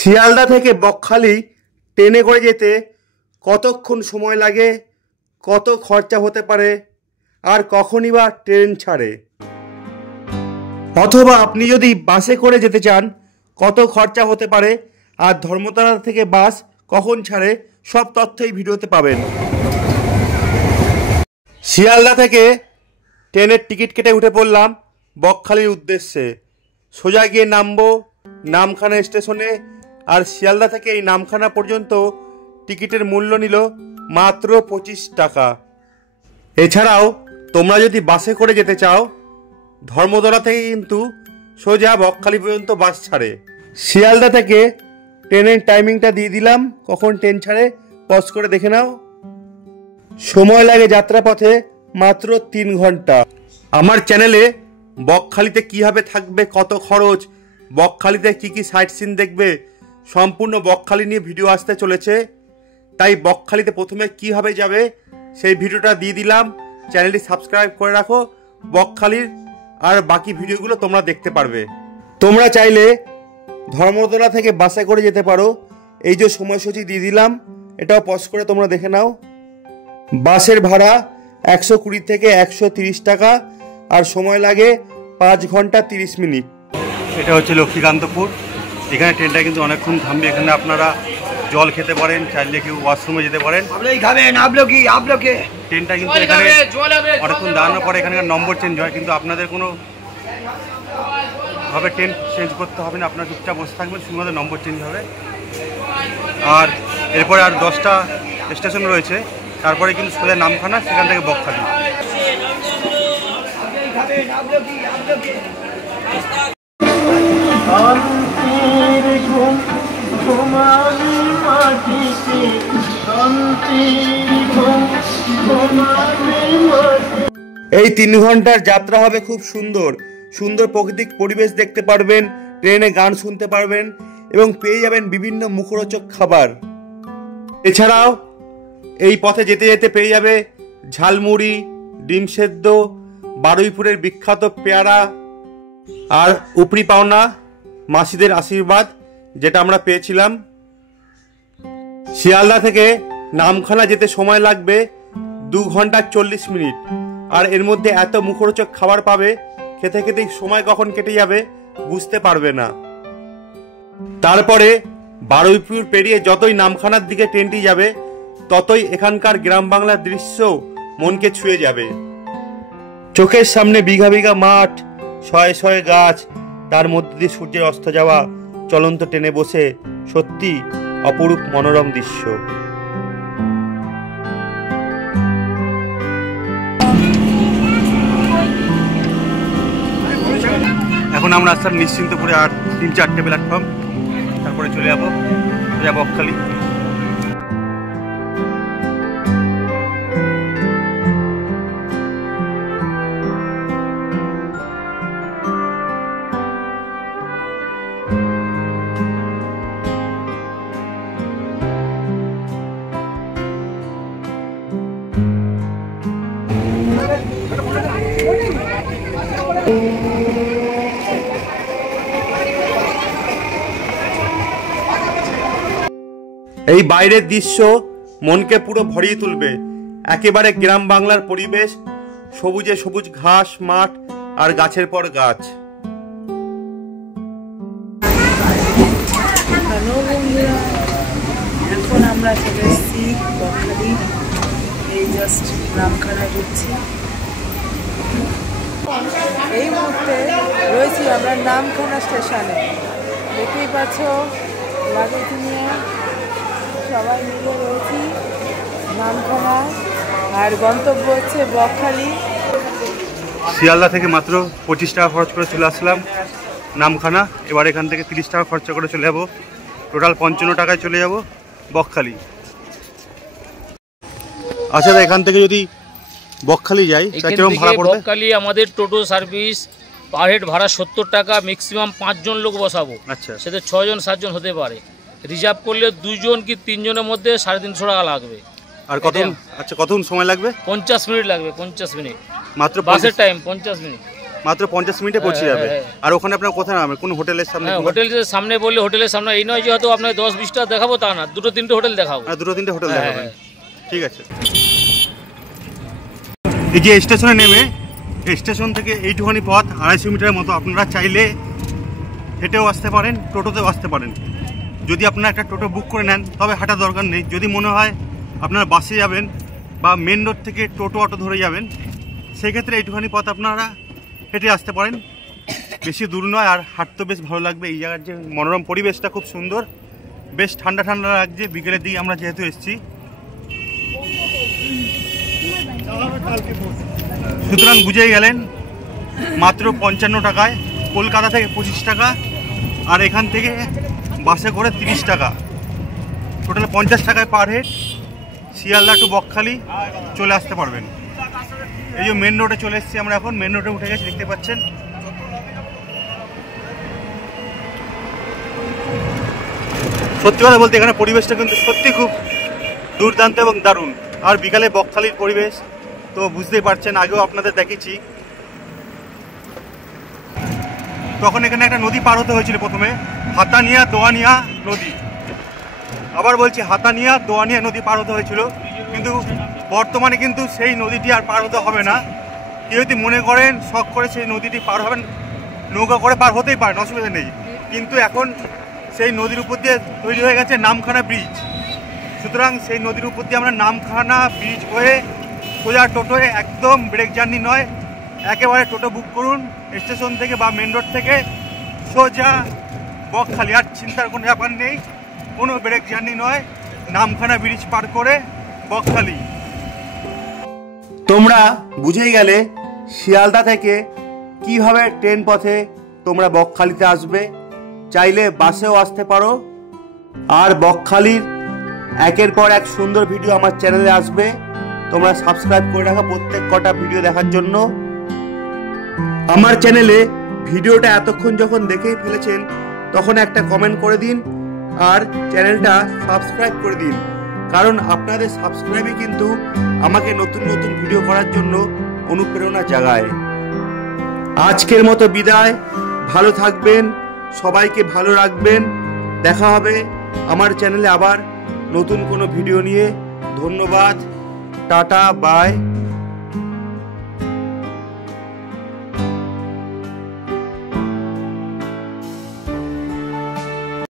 শিয়ালদা থেকে বকখালি ট্রেনে করে যেতে কতক্ষণ সময় লাগে, কত খরচা হতে পারে, আর কখনই বা ট্রেন ছাড়ে, অথবা আপনি যদি বাসে করে যেতে চান কত খরচা হতে পারে, আর ধর্মতলা থেকে বাস কখন ছাড়ে, সব তথ্য এই ভিডিওতে পাবেন। শিয়ালদা থেকে ট্রেনের টিকিট কেটে উঠে পড়লাম বকখালির উদ্দেশ্যে। সোজা গিয়ে নামবো নামখানা স্টেশনে। আর শিয়ালদা থেকে এই নামখানা পর্যন্ত টিকিটের মূল্য নিল মাত্র 25 টাকা। এছাড়াও তোমরা যদি বাসে করে যেতে চাও, ধর্মতলা থেকে কিন্তু সোজা বকখালি পর্যন্ত বাস ছাড়ে। শিয়ালদা থেকে ট্রেনের টাইমিংটা দিয়ে দিলাম, কখন ট্রেন ছাড়ে পজ করে দেখে নাও। সময় লাগে যাত্রাপথে মাত্র 3 ঘন্টা। আমার চ্যানেলে বকখালিতে কীভাবে থাকবে, কত খরচ, বকখালিতে কী কী সাইট সিন দেখবে, সম্পূর্ণ বকখালি নিয়ে ভিডিও আসতে চলেছে। তাই বকখালিতে প্রথমে কীভাবে যাবে সেই ভিডিওটা দিয়ে দিলাম। চ্যানেলটি সাবস্ক্রাইব করে রাখো, বকখালির আর বাকি ভিডিওগুলো তোমরা দেখতে পারবে। তোমরা চাইলে ধর্মতলা থেকে বাসে করে যেতে পারো, এই যে সময়সূচি দিয়ে দিলাম, এটাও পজ করে তোমরা দেখে নাও। বাসের ভাড়া 120 থেকে 130 টাকা, আর সময় লাগে 5 ঘন্টা 30 মিনিট। এটা হচ্ছে লক্ষ্মীকান্তপুর। এখানে ট্রেনটা কিন্তু অনেকক্ষণ থামবে। এখানে আপনারা জল খেতে পারেন, চাইলে কেউ ওয়াশরুমে যেতে পারেন। ট্রেনটা কিন্তু এখানে অনেকক্ষণ দাঁড়ানোর পরে এখানকার নম্বর চেঞ্জ হয়, কিন্তু আপনাদের কোনো ভাবে ট্রেন চেঞ্জ করতে হবে না, আপনারা চুপচাপ বসে থাকবেন, শুধুমাত্র নম্বর চেঞ্জ হবে। আর এরপরে আর 10টা স্টেশন রয়েছে, তারপরে কিন্তু সোজা নামখানা, সেখান থেকে বকখালি। এই 3 ঘন্টার যাত্রা হবে খুব সুন্দর সুন্দর প্রাকৃতিক পরিবেশ দেখতে পারবেন, ট্রেনে গান শুনতে পারবেন এবং পেয়ে যাবেন বিভিন্ন মুখরোচক খাবার। এছাড়াও এই পথে যেতে যেতে পেয়ে যাবে ঝালমুড়ি, ডিম সেদ্ধ, বারুইপুরের বিখ্যাত পেয়ারা, আর উপরি পাওনা মাসিদের আশীর্বাদ, যেটা আমরা পেয়েছিলাম। শিয়ালদা থেকে নামখানা যেতে সময় লাগবে 2 ঘন্টা 40 মিনিট, আর এর মধ্যে এত মুখরোচক খাবার পাবে, খেতে খেতেই সময় কখন কেটে যাবে বুঝতে পারবে না। তারপরে বারুইপুর পেরিয়ে যতই নামখানার দিকে ট্রেনটি যাবে, ততই এখানকার গ্রাম বাংলার দৃশ্য মনকে ছুঁয়ে যাবে। চোখের সামনে বিঘা বিঘা মাঠ, শয়ে শয়ে গাছ, তার মধ্যে দিয়ে সূর্যের অস্ত যাওয়া, চলন্ত ট্রেনে বসে সত্যি অপরূপ মনোরম দৃশ্য। এখন আমরা আসলাম নিশ্চিন্তপুরে, আর 3-4টে প্ল্যাটফর্ম, তারপরে চলে যাবো বকখালি। এই বাইরের দৃশ্য মনকে পুরো ভরিয়ে তুলবে। একেবারে গ্রাম বাংলার পরিবেশ, সবুজে সবুজ ঘাস, মাঠ আর গাছের পর গাছ। হ্যালো বন্ধুরা, এখন আমরা চলে এসেছি বকখালি, এই জাস্ট নামখানা ঢুকছি। এই মুহূর্তে রয়েছি আমরা নামখানা স্টেশনে। দেখতেই পাচ্ছ লাগেজ নিয়ে সবাই মিলে রয়েছি নামখানা, আর গন্তব্য হচ্ছে বকখালি। শিয়ালদা থেকে মাত্র 25 টাকা খরচ করে চলে আসলাম নামখানা। এবার এখান থেকে 30 টাকা খরচা করে চলে যাবো, টোটাল 55 টাকায় চলে যাব বকখালি। আচ্ছা, এখান থেকে যদি বকখালি যাই কিরকম ভাড়া পড়বে? বকখালি আমাদের টোটো সার্ভিস পার হেড ভাড়া 70 টাকা, ম্যাক্সিমাম 5 জন লোক বসাবো। আচ্ছা, সেটা 6 জন 7 জন হতে পারে। রিজার্ভ করলে 2 জন কি 3 জনের মধ্যে 350 টাকা লাগবে। আর কতক্ষণ? আচ্ছা, কতক্ষণ সময় লাগবে? 50 মিনিট লাগবে, 50 মিনিট মাত্র। বাসের টাইম 50 মিনিট। মাত্র 50 মিনিটে পৌঁছে যাবে। আর ওখানে আপনার কোথায় নামবে? কোন হোটেলের সামনে? হোটেলের সামনে বললে হোটেলের সামনে, এই নয় যে হয়তো আপনার 10-20টা দেখাবো তা না, 2-3টে হোটেল দেখাবো। 2-3টে হোটেল দেখাবেন, ঠিক আছে। এই যে স্টেশনে নেমে, স্টেশন থেকে এইটুখানি পথ 250 মিটারের মতো, আপনারা চাইলে হেঁটেও আসতে পারেন, টোটোতেও আসতে পারেন। যদি আপনারা একটা টোটো বুক করে নেন তবে হাঁটার দরকার নেই। যদি মনে হয় আপনারা বাসে যাবেন বা মেন রোড থেকে টোটো অটো ধরে যাবেন, সেক্ষেত্রে এইটুখানি পথ আপনারা হেঁটে আসতে পারেন, বেশি দূর নয়। আর হাঁটতে বেশ ভালো লাগবে। এই জায়গার যে মনোরম পরিবেশটা খুব সুন্দর, বেশ ঠান্ডা ঠান্ডা লাগছে বিকেলের দিকে আমরা যেহেতু এসেছি। সুতরাং বুঝেই গেলেন মাত্র 55 টাকায়, কলকাতা থেকে 25 টাকা, আর এখান থেকে বাসে করে 30 টাকা, টোটাল 50 টাকায় per head Sealdah to Bakkhali চলে আসতে পারবেন। এই যে মেন রোডে চলে এসেছি আমরা, এখন মেন রোডে উঠে গেছি, দেখতে পাচ্ছেন। সত্যি কথা বলতে এখানে পরিবেশটা কিন্তু সত্যি খুব দুর্দান্ত এবং দারুণ। আর বিকালে বকখালির পরিবেশ তো বুঝতেই পারছেন, আগেও আপনাদের দেখেছি। তখন এখানে একটা নদী পার হতে হয়েছিল, প্রথমে হাতানিয়া দোয়ানিয়া নদী, আবার বলছি হাতানিয়া দোয়ানিয়া নদী পার হতে হয়েছিল। কিন্তু বর্তমানে কিন্তু সেই নদীটি আর পার হতে হবে না। কেউ যদি মনে করেন শখ করে সেই নদীটি পার হবেন, নৌকা করে পার হতেই পারেন, অসুবিধা নেই। কিন্তু এখন সেই নদীর উপর দিয়ে তৈরি হয়ে গেছে নামখানা ব্রিজ। সুতরাং সেই নদীর উপর দিয়ে আমরা নামখানা ব্রিজ হয়ে সোজা টোটোয়, একদম ব্রেক জার্নি নয়, একেবারে টোটো বুক করুন স্টেশন থেকে বা মেন রোড থেকে সোজা বকখালি। আর চিন্তার কোনো ব্যাপার নেই, কোনো ব্রেক জার্নি নয়, নামখানা ব্রিজ পার করে বকখালি। তোমরা বুঝেই গেলে শিয়ালদা থেকে কিভাবে ট্রেন পথে তোমরা বকখালিতে আসবে। চাইলে বাসেও আসতে পারো। আর বকখালির একের পর এক সুন্দর ভিডিও আমার চ্যানেলে আসবে, তোমরা সাবস্ক্রাইব করে রাখো প্রত্যেক কটা ভিডিও দেখার জন্য। আমার চ্যানেলে ভিডিওটা এতক্ষণ যখন দেখেই ফেলেছেন তখন একটা কমেন্ট করে দিন আর চ্যানেলটা সাবস্ক্রাইব করে দিন, কারণ আপনাদের সাবস্ক্রাইবই কিন্তু আমাকে নতুন নতুন ভিডিও করার জন্য অনুপ্রেরণা জাগায়। আজকের মতো বিদায়, ভালো থাকবেন, সবাইকে ভালো রাখবেন। দেখা হবে আমার চ্যানেলে আবার নতুন কোনো ভিডিও নিয়ে। ধন্যবাদ, টাটা, বাই।